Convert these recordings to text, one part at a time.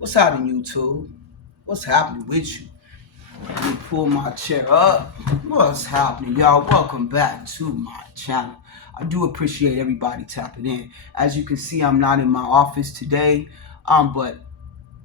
What's happening, YouTube? What's happening with you? Let me pull my chair up. What's happening, y'all? Welcome back to my channel. I do appreciate everybody tapping in. As you can see, I'm not in my office today, but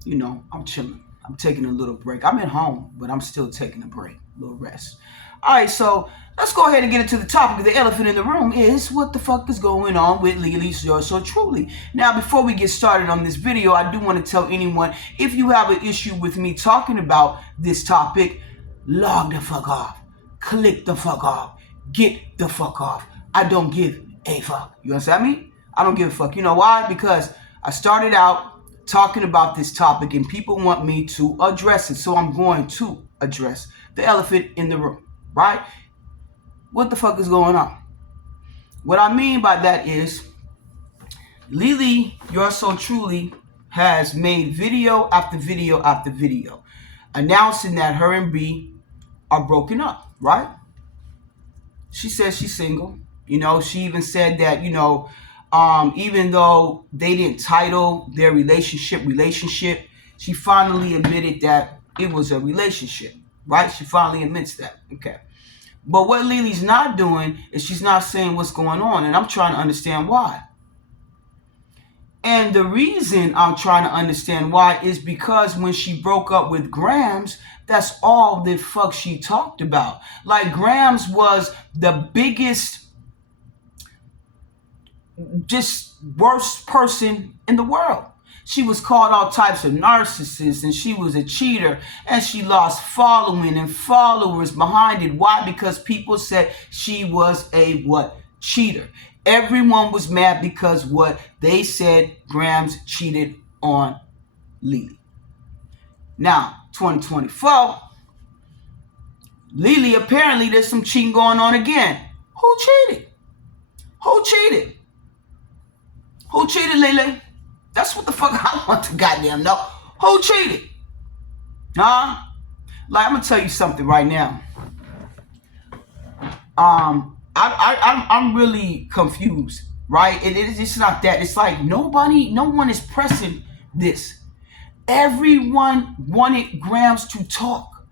I'm chilling. I'm taking a little break. I'm at home, but I'm still taking a break, a little rest. All right, so let's go ahead and get into the topic. The elephant in the room is what the fuck is going on with Leelee yours so truly. Now, before we get started on this video, I do want to tell anyone, if you have an issue with me talking about this topic, log the fuck off. Click the fuck off. Get the fuck off. I don't give a fuck. You understand me? I don't give a fuck. You know why? Because I started out talking about this topic and people want me to address it. So I'm going to address the elephant in the room, right? What the fuck is going on? What I mean by that is Leelee, yours so truly, has made video after video after video announcing that her and B are broken up, right? She says she's single. She even said that, even though they didn't title their relationship, she finally admitted that it was a relationship, right? She finally admits that. Okay. But what Leelee's not doing is she's not saying what's going on, and I'm trying to understand why. And the reason I'm trying to understand why is because when she broke up with Gramz, that's all the fuck she talked about. Like, Gramz was the biggest, just worst person in the world. She was called all types of narcissists, and she was a cheater, and she lost following and followers behind it. Why? Because people said she was a what? Cheater. Everyone was mad because what they said, Gramz cheated on Leelee. Now, 2024, Leelee, apparently there's some cheating going on again. Who cheated? Who cheated? Who cheated, Leelee? That's what the fuck I want to goddamn know. Who cheated? Huh? Like, I'm gonna tell you something right now. I'm really confused, right? It's not that. It's like no one is pressing this. Everyone wanted Gramz to talk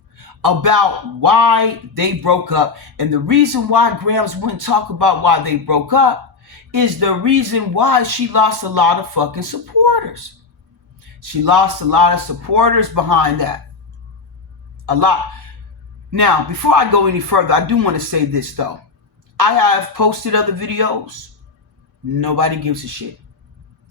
about why they broke up. And the reason why Gramz wouldn't talk about why they broke up is the reason why she lost a lot of fucking supporters. She lost a lot of supporters behind that. A lot. Now, before I go any further, I do want to say this, though. I have posted other videos. Nobody gives a shit.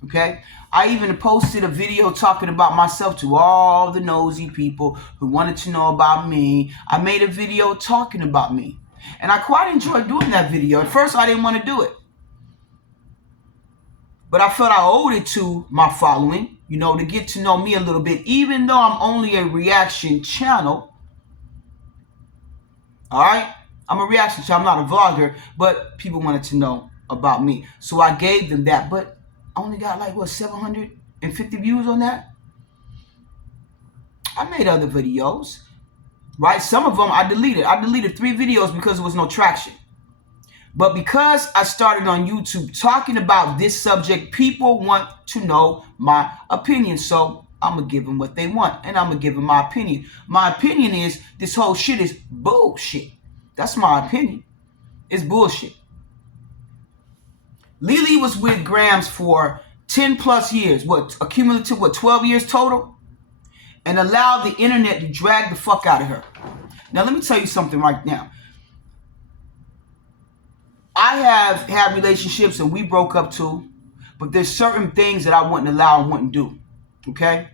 Okay? I even posted a video talking about myself to all the nosy people who wanted to know about me. I made a video talking about me. And I quite enjoyed doing that video. At first, I didn't want to do it. But I felt I owed it to my following, to get to know me a little bit, even though I'm only a reaction channel. All right? I'm a reaction channel. I'm not a vlogger, but people wanted to know about me. So I gave them that, but I only got 750 views on that? I made other videos, right? Some of them I deleted. I deleted 3 videos because there was no traction. But because I started on YouTube talking about this subject, people want to know my opinion. So I'm going to give them what they want, and I'm going to give them my opinion. My opinion is this whole shit is bullshit. That's my opinion. It's bullshit. Leelee was with Gramz for 10 plus years. A cumulative, 12 years total? And allowed the internet to drag the fuck out of her. Now, let me tell you something right now. I have had relationships and we broke up too, but there's certain things that I wouldn't allow and wouldn't do, okay?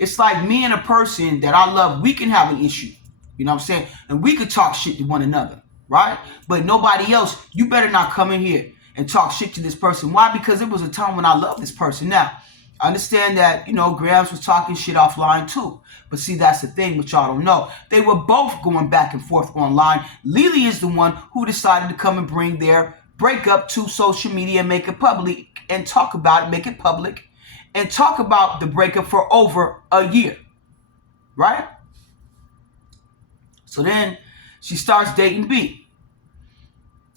It's like me and a person that I love, we can have an issue, you know what I'm saying? And we could talk shit to one another, right? But nobody else, you better not come in here and talk shit to this person. Why? Because it was a time when I loved this person. Now, I understand that, Gramz was talking shit offline too. But see, that's the thing which y'all don't know. They were both going back and forth online. Leelee is the one who decided to come and bring their breakup to social media and make it public and talk about it, make it public, and talk about the breakup for over a year. Right? So then she starts dating B.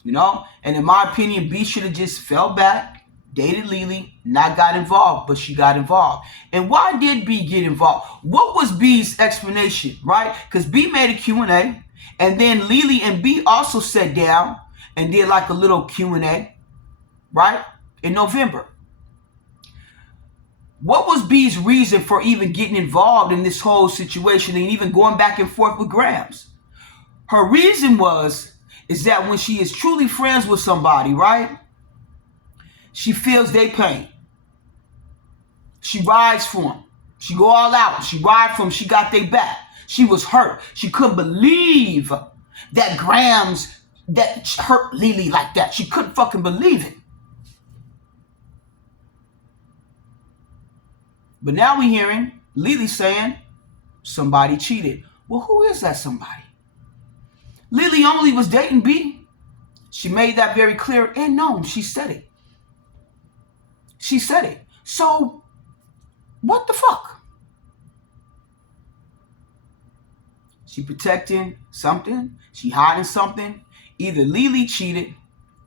And in my opinion, B should have just fell back, dated Leelee, not got involved, but she got involved. And why did B get involved? What was B's explanation, right? Because B made a Q&A, and then Leelee and B also sat down and did like a little Q&A, right, in November. What was B's reason for even getting involved in this whole situation and even going back and forth with Gramz? Her reason is that when she is truly friends with somebody, right, she feels their pain. She rides for them. She go all out. She ride for them. She got their back. She was hurt. She couldn't believe that Gramz that hurt Leelee like that. She couldn't fucking believe it. But now we hearing Leelee saying somebody cheated. Well, who is that somebody? Leelee only was dating B. She made that very clear and known. She said it. She said it. So, what the fuck? She protecting something. She hiding something. Either Leelee cheated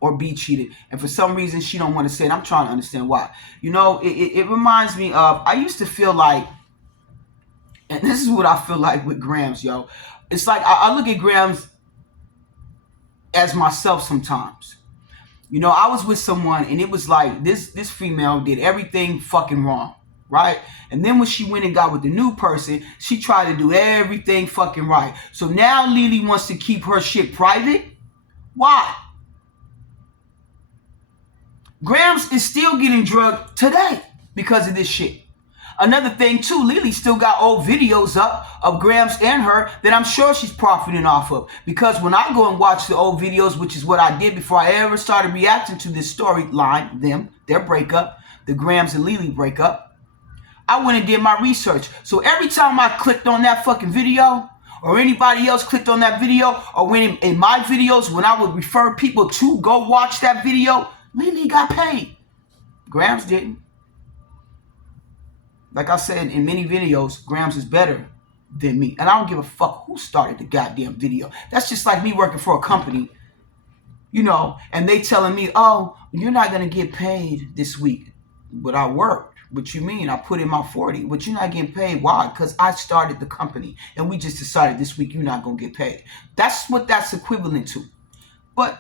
or B cheated. And for some reason, she don't want to say it. I'm trying to understand why. You know, it reminds me of, I used to feel like, and this is what I feel like with Gramz, yo. It's like, I look at Gramz as myself sometimes. You know, I was with someone and it was like this female did everything fucking wrong, right? And then when she went and got with the new person, she tried to do everything fucking right. So now Leelee wants to keep her shit private. Why? Gramz is still getting drugged today because of this shit. Another thing too, Leelee still got old videos up of Gramz and her that I'm sure she's profiting off of. Because when I go and watch the old videos, which is what I did before I ever started reacting to this storyline, their breakup, the Gramz and Leelee breakup, I went and did my research. So every time I clicked on that fucking video, or anybody else clicked on that video, or when in my videos, when I would refer people to go watch that video, Leelee got paid. Gramz didn't. Like I said in many videos, Gramz is better than me. And I don't give a fuck who started the goddamn video. That's just like me working for a company, you know, and they telling me, oh, you're not going to get paid this week. But I worked. What you mean? I put in my 40. But you're not getting paid. Why? Because I started the company. And we just decided this week you're not going to get paid. That's what that's equivalent to. But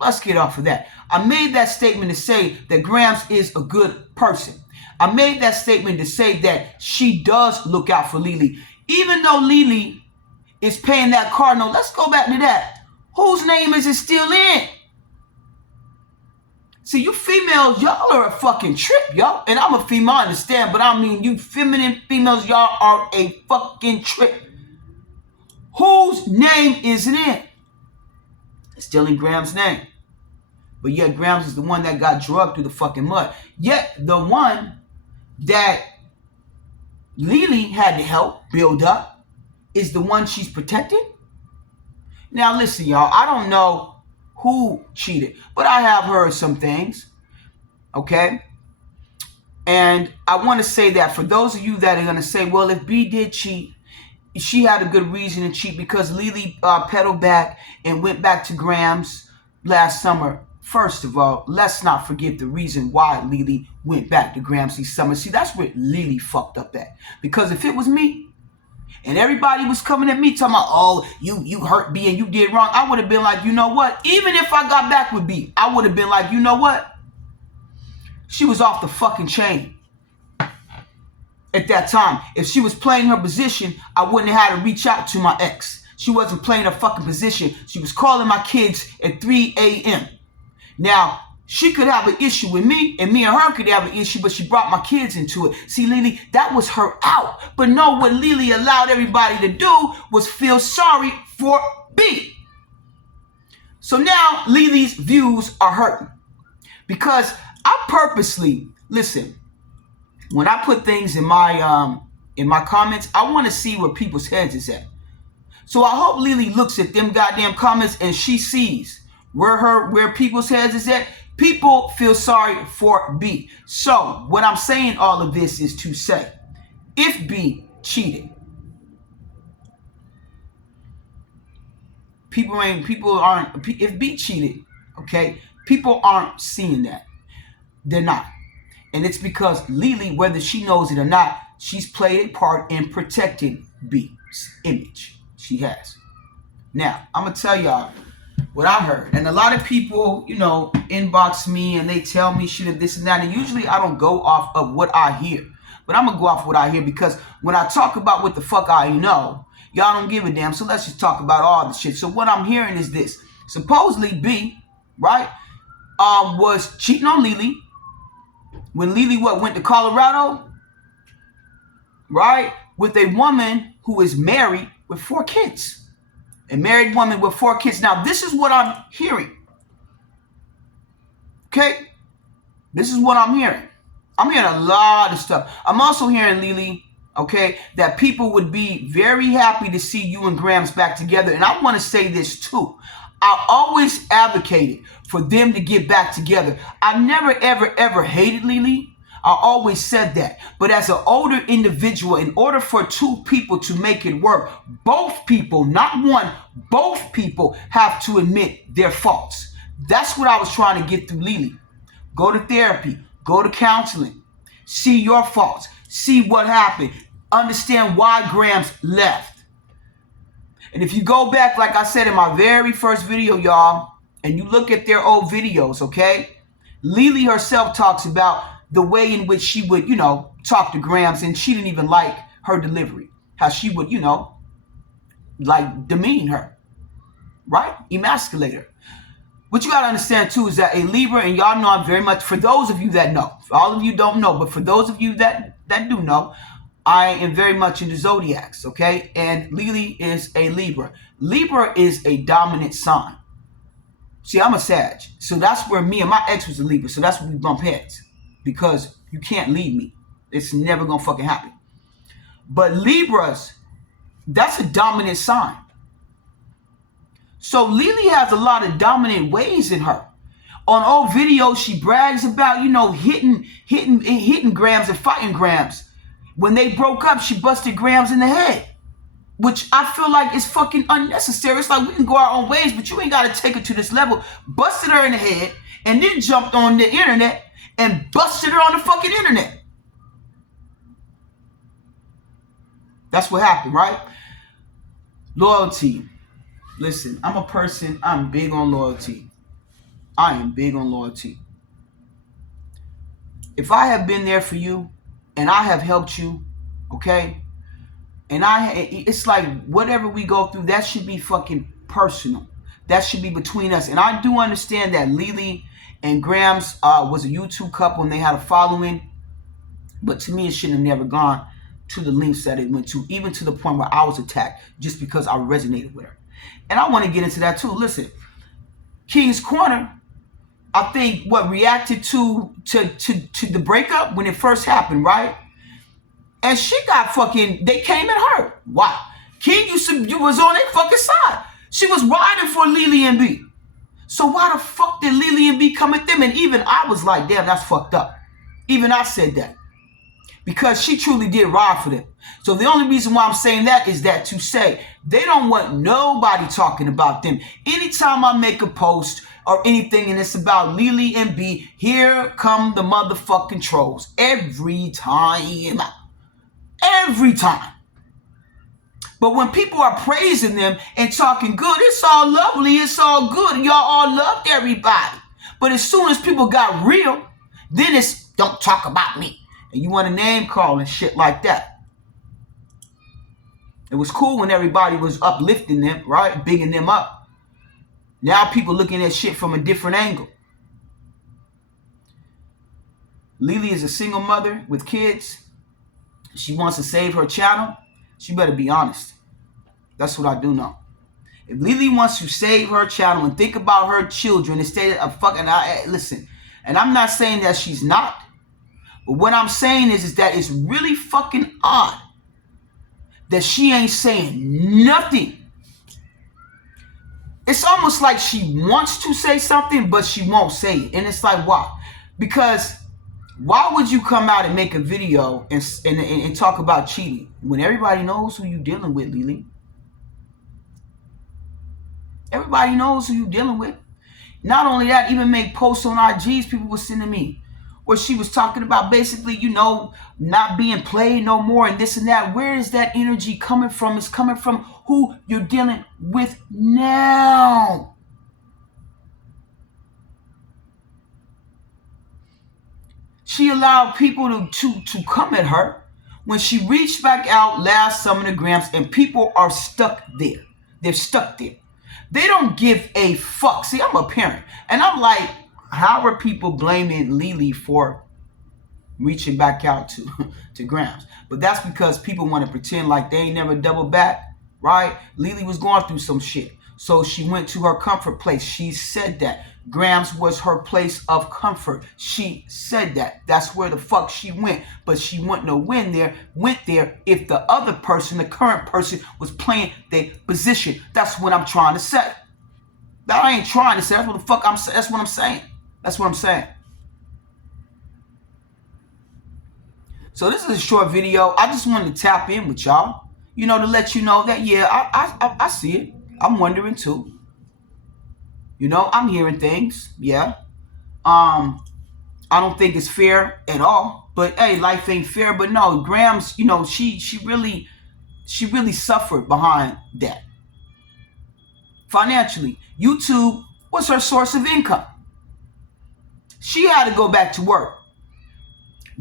let's get off of that. I made that statement to say that Gramz is a good person. I made that statement to say that she does look out for Leelee. Even though Leelee is paying that car note, let's go back to that. Whose name is it still in? See, you females, y'all are a fucking trip, y'all. And I'm a female, I understand, but I mean, you feminine females, y'all are a fucking trip. Whose name is it in? It's still in Gramz's name. But yet Gramz is the one that got drugged through the fucking mud. Yet the one that Leelee had to help build up is the one she's protecting. Now listen, y'all, I don't know who cheated, but I have heard some things, okay? And I want to say that for those of you that are going to say, well, if B did cheat, she had a good reason to cheat because Leelee pedaled back and went back to Gramz last summer. First of all, let's not forget the reason why Leelee went back to Gramz this summer. See, that's where Leelee fucked up at. Because if it was me, and everybody was coming at me talking about, oh, you hurt B and you did wrong, I would have been like, you know what? Even if I got back with B, I would have been like, you know what? She was off the fucking chain at that time. If she was playing her position, I wouldn't have had to reach out to my ex. She wasn't playing her fucking position. She was calling my kids at 3 a.m. Now, she could have an issue with me, and me and her could have an issue, but she brought my kids into it. See, Leelee, that was her out. But no, what Leelee allowed everybody to do was feel sorry for B. So now Leelee's views are hurting. Because I purposely, listen, when I put things in my comments, I want to see where people's heads is at. So I hope Leelee looks at them goddamn comments and she sees where people's heads is at. People feel sorry for B. So what I'm saying all of this is to say, if B cheated, if B cheated, okay, people aren't seeing that. They're not. And it's because Leelee, whether she knows it or not, she's played a part in protecting B's image. She has. Now, I'm going to tell y'all what I heard. And a lot of people, inbox me and they tell me shit and this and that. And usually I don't go off of what I hear. But I'm going to go off what I hear, because when I talk about what the fuck I know, y'all don't give a damn. So let's just talk about all the shit. So what I'm hearing is this. Supposedly B, right, was cheating on Leelee. When Leelee went to Colorado, right, with a woman who is married with 4 kids. A married woman with 4 kids. Now, this is what I'm hearing. Okay? This is what I'm hearing. I'm hearing a lot of stuff. I'm also hearing, Leelee, okay, that people would be very happy to see you and Gramz back together. And I want to say this too. I always advocated for them to get back together. I never, ever, ever hated Leelee. I always said that. But as an older individual, in order for 2 people to make it work, both people, not one, both people have to admit their faults. That's what I was trying to get through Leelee. Go to therapy. Go to counseling. See your faults. See what happened. Understand why Gramz left. And if you go back, like I said in my very first video, y'all, and you look at their old videos, okay? Leelee herself talks about the way in which she would, talk to Gramz, and she didn't even like her delivery. How she would, like demean her, right? Emasculate her. What you got to understand, too, is that a Libra, and y'all know I'm very much, for those of you that know, for all of you don't know, but for those of you that do know, I am very much into zodiacs, okay? And Leelee is a Libra. Libra is a dominant sign. See, I'm a Sag. So that's where me and my ex was a Libra. So that's where we bump heads. Because you can't leave me. It's never going to fucking happen. But Libras, that's a dominant sign. So Leelee has a lot of dominant ways in her. On old videos, she brags about, hitting Gramz and fighting Gramz. When they broke up, she busted Gramz in the head, which I feel like is fucking unnecessary. It's like we can go our own ways, but you ain't got to take her to this level. Busted her in the head and then jumped on the internet and busted her on the fucking internet. That's what happened, right? Loyalty. Listen, I'm a person, I'm big on loyalty. I am big on loyalty. If I have been there for you and I have helped you, okay? And it's like whatever we go through, that should be fucking personal. That should be between us. And I do understand that Leelee and Gramz was a YouTube couple and they had a following. But to me, it should have never gone to the lengths that it went to, even to the point where I was attacked just because I resonated with her. And I want to get into that too. Listen, King's Corner, I think reacted to the breakup when it first happened, right? And she got fucking, they came at her. Wow. King was on their fucking side. She was riding for Leelee and B. So why the fuck did Leelee and B come at them? And even I was like, damn, that's fucked up. Even I said that. Because she truly did ride for them. So the only reason why I'm saying that is that to say they don't want nobody talking about them. Anytime I make a post or anything and it's about Leelee and B, here come the motherfucking trolls. Every time. Every time. But when people are praising them and talking good, it's all lovely, it's all good, and y'all all loved everybody. But as soon as people got real, then it's don't talk about me. And you want to name call and shit like that. It was cool when everybody was uplifting them, right? Bigging them up. Now people looking at shit from a different angle. Leelee is a single mother with kids. She wants to save her channel. She better be honest. That's what I do know. If Leelee wants to save her channel and think about her children instead of fucking... listen, and I'm not saying that she's not. But what I'm saying is that it's really fucking odd that she ain't saying nothing. It's almost like she wants to say something, but she won't say it. And it's like, why? Because why would you come out and make a video and talk about cheating when everybody knows who you dealing with, Leelee? Everybody knows who you dealing with. Not only that, even make posts on IGs, people were sending me, where she was talking about basically, not being played no more and this and that. Where is that energy coming from? It's coming from who you're dealing with now. She allowed people to come at her when she reached back out last summer to Gramz, and people are stuck there. They're stuck there. They don't give a fuck. See, I'm a parent, and I'm like, how are people blaming Leelee for reaching back out to Gramz? But that's because people want to pretend like they ain't never double back, right? Leelee was going through some shit, so she went to her comfort place. She said that Gramz was her place of comfort. She said that. That's where the fuck she went. But she wouldn't have went there if the other person, the current person, was playing their position. That's what I'm trying to say. That I ain't trying to say. That's what the fuck I'm saying. That's what I'm saying. That's what I'm saying. So this is a short video. I just wanted to tap in with y'all, to let you know that, yeah, I see it. I'm wondering too. I'm hearing things. Yeah. I don't think it's fair at all. But hey, life ain't fair. But no, Gramz, she really suffered behind that. Financially, YouTube was her source of income. She had to go back to work.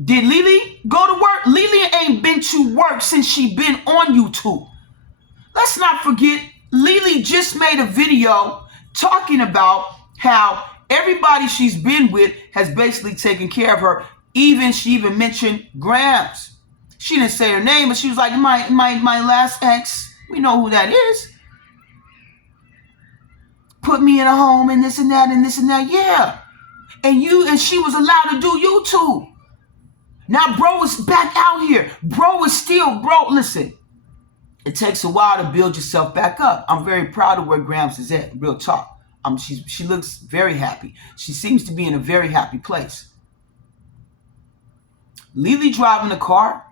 Did Leelee go to work? Leelee ain't been to work since she been on YouTube. Let's not forget, Leelee just made a video talking about how everybody she's been with has basically taken care of her. She even mentioned Gramz. She didn't say her name, but she was like, my last ex, we know who that is, put me in a home and this and that and this and that. Yeah. And she was allowed to do YouTube. Now bro is back out here. Bro, listen. It takes a while to build yourself back up. I'm very proud of where Gramz is at. Real talk. She looks very happy. She seems to be in a very happy place. Leelee driving the car.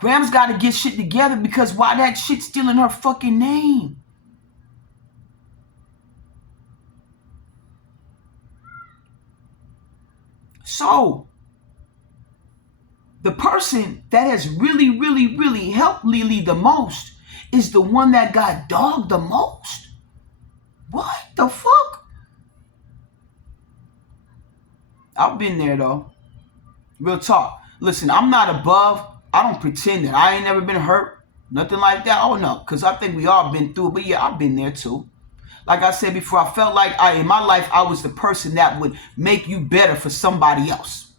Gramz got to get shit together, because why that shit still in her fucking name? So, the person that has really, really, really helped Leelee the most is the one that got dogged the most. What the fuck? I've been there though. Real talk. Listen, I'm not above. I don't pretend that I ain't never been hurt. Nothing like that. Oh no, because I think we all been through it. But yeah, I've been there too. Like I said before, I felt like in my life, I was the person that would make you better for somebody else.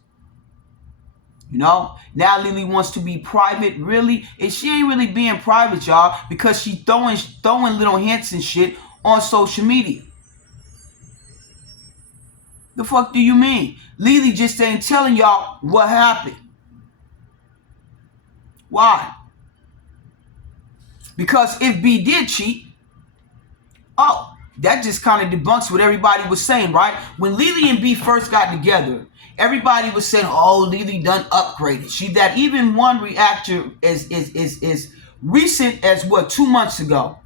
Now Leelee wants to be private, really, and she ain't really being private, y'all, because she throwing little hints and shit on social media. The fuck do you mean? Leelee just ain't telling y'all what happened. Why? Because if B did cheat, that just kind of debunks what everybody was saying, right? When Leelee and B first got together, everybody was saying, "Oh, Leelee done upgraded. She that." Even one reactor is recent as 2 months ago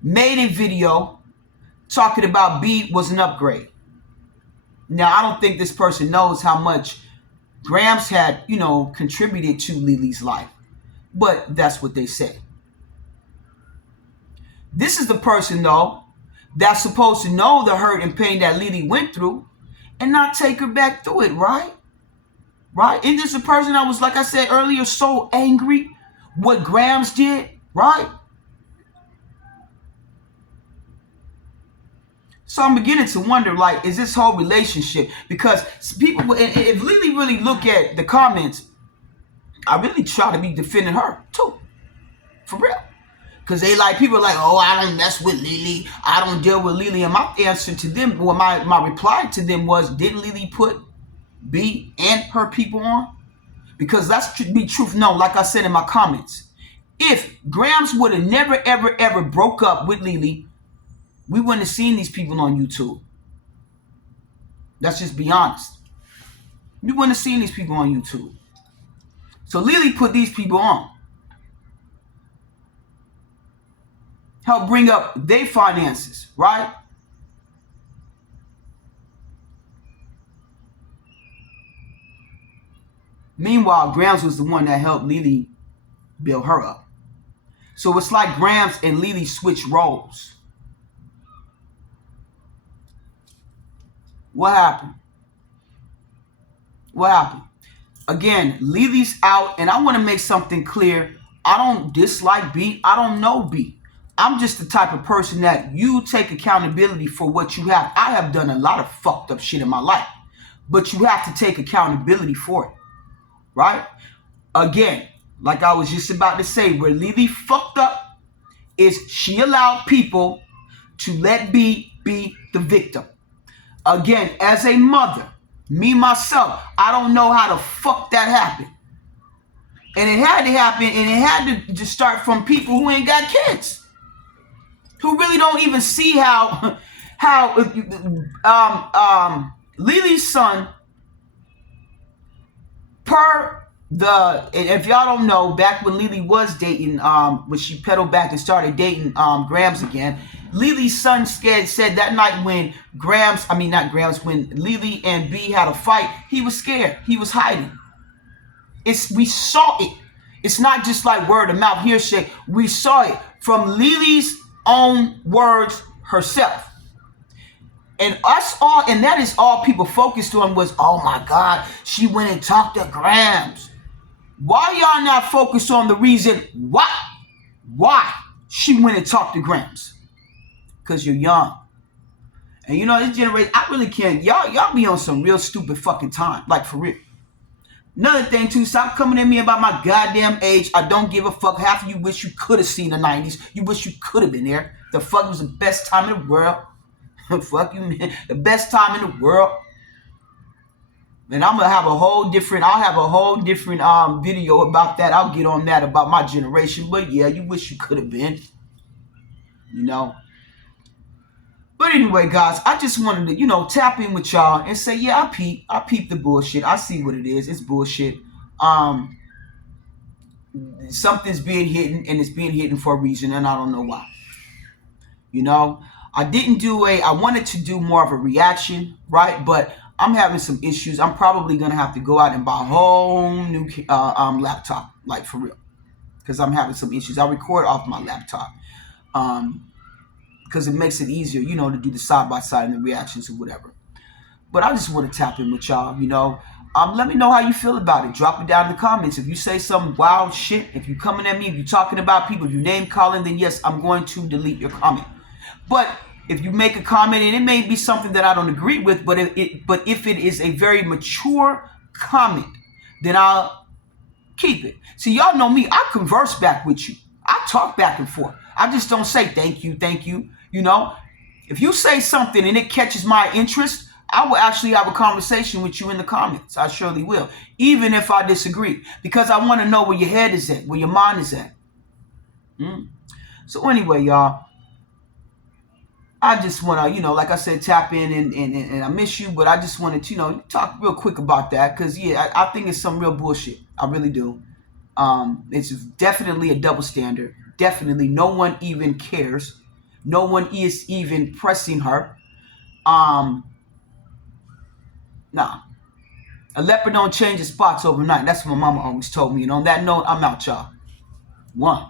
made a video talking about B was an upgrade. Now I don't think this person knows how much Gramz had contributed to Leelee's life, but that's what they say. This is the person though that's supposed to know the hurt and pain that Leelee went through and not take her back through it, right? Right? Isn't this a person that was, like I said earlier, so angry what Gramz did, right? So I'm beginning to wonder, is this whole relationship? Because people, if Leelee really look at the comments, I really try to be defending her too, for real. Because people are like, "Oh, I don't mess with Leelee. I don't deal with Leelee." And my answer to them, my reply to them was, didn't Leelee put B and her people on? Because let's be truth known, like I said in my comments, if Gramz would have never, ever, ever broke up with Leelee, we wouldn't have seen these people on YouTube. Let's just be honest. We wouldn't have seen these people on YouTube. So Leelee put these people on. Help bring up their finances, right? Meanwhile, Gramz was the one that helped Leelee build her up. So it's like Gramz and Leelee switch roles. What happened? What happened? Again, Leelee's out, and I want to make something clear. I don't dislike B. I don't know B. I'm just the type of person that you take accountability for what you have. I have done a lot of fucked up shit in my life, but you have to take accountability for it, right? Again, like I was just about to say, where Leelee fucked up is she allowed people to let B be the victim. Again, as a mother, me, myself, I don't know how the fuck that happened. And it had to happen, and it had to just start from people who ain't got kids. Who really don't even see how Leelee's son, if y'all don't know, back when Leelee was dating, when she pedaled back and started dating Gramz again, Leelee's son said that night when when Leelee and B had a fight, he was scared. He was hiding. We saw it. It's not just like word of mouth hearsay. We saw it from Leelee's own words herself. And us all, and that is all people focused on was, oh my God, she went and talked to Gramz. Why y'all not focused on the reason why she went and talked to Gramz? Because you're young. And you know, this generation, I really can't, y'all be on some real stupid fucking time, like for real. Another thing too, stop coming at me about my goddamn age. I don't give a fuck. Half of you wish you could have seen the 90s. You wish you could have been there. The fuck was the best time in the world. Fuck you, man. The best time in the world. And I'm gonna have a whole different, video about that. I'll get on that about my generation. But yeah, you wish you could have been. You know. But anyway, guys, I just wanted to, tap in with y'all and say, yeah, I peep the bullshit. I see what it is. It's bullshit. Something's being hidden, and it's being hidden for a reason, and I don't know why. I wanted to do more of a reaction, right? But I'm having some issues. I'm probably going to have to go out and buy a whole new laptop, like for real. Because I'm having some issues. I record off my laptop. Because it makes it easier, to do the side-by-side and the reactions or whatever. But I just want to tap in with y'all, let me know how you feel about it. Drop it down in the comments. If you say some wild shit, if you're coming at me, if you're talking about people, if you're name calling, then yes, I'm going to delete your comment. But if you make a comment, and it may be something that I don't agree with, but if it is a very mature comment, then I'll keep it. See, y'all know me. I converse back with you. I talk back and forth. I just don't say thank you. If you say something and it catches my interest, I will actually have a conversation with you in the comments. I surely will, even if I disagree, because I want to know where your head is at, where your mind is at. So anyway, y'all, I just want to, like I said, tap in and I miss you, but I just wanted to, talk real quick about that because, yeah, I think it's some real bullshit. I really do. It's definitely a double standard. Definitely no one even cares. No one is even pressing her. Nah. A leopard don't change its spots overnight. That's what my mama always told me. And on that note, I'm out, y'all. One.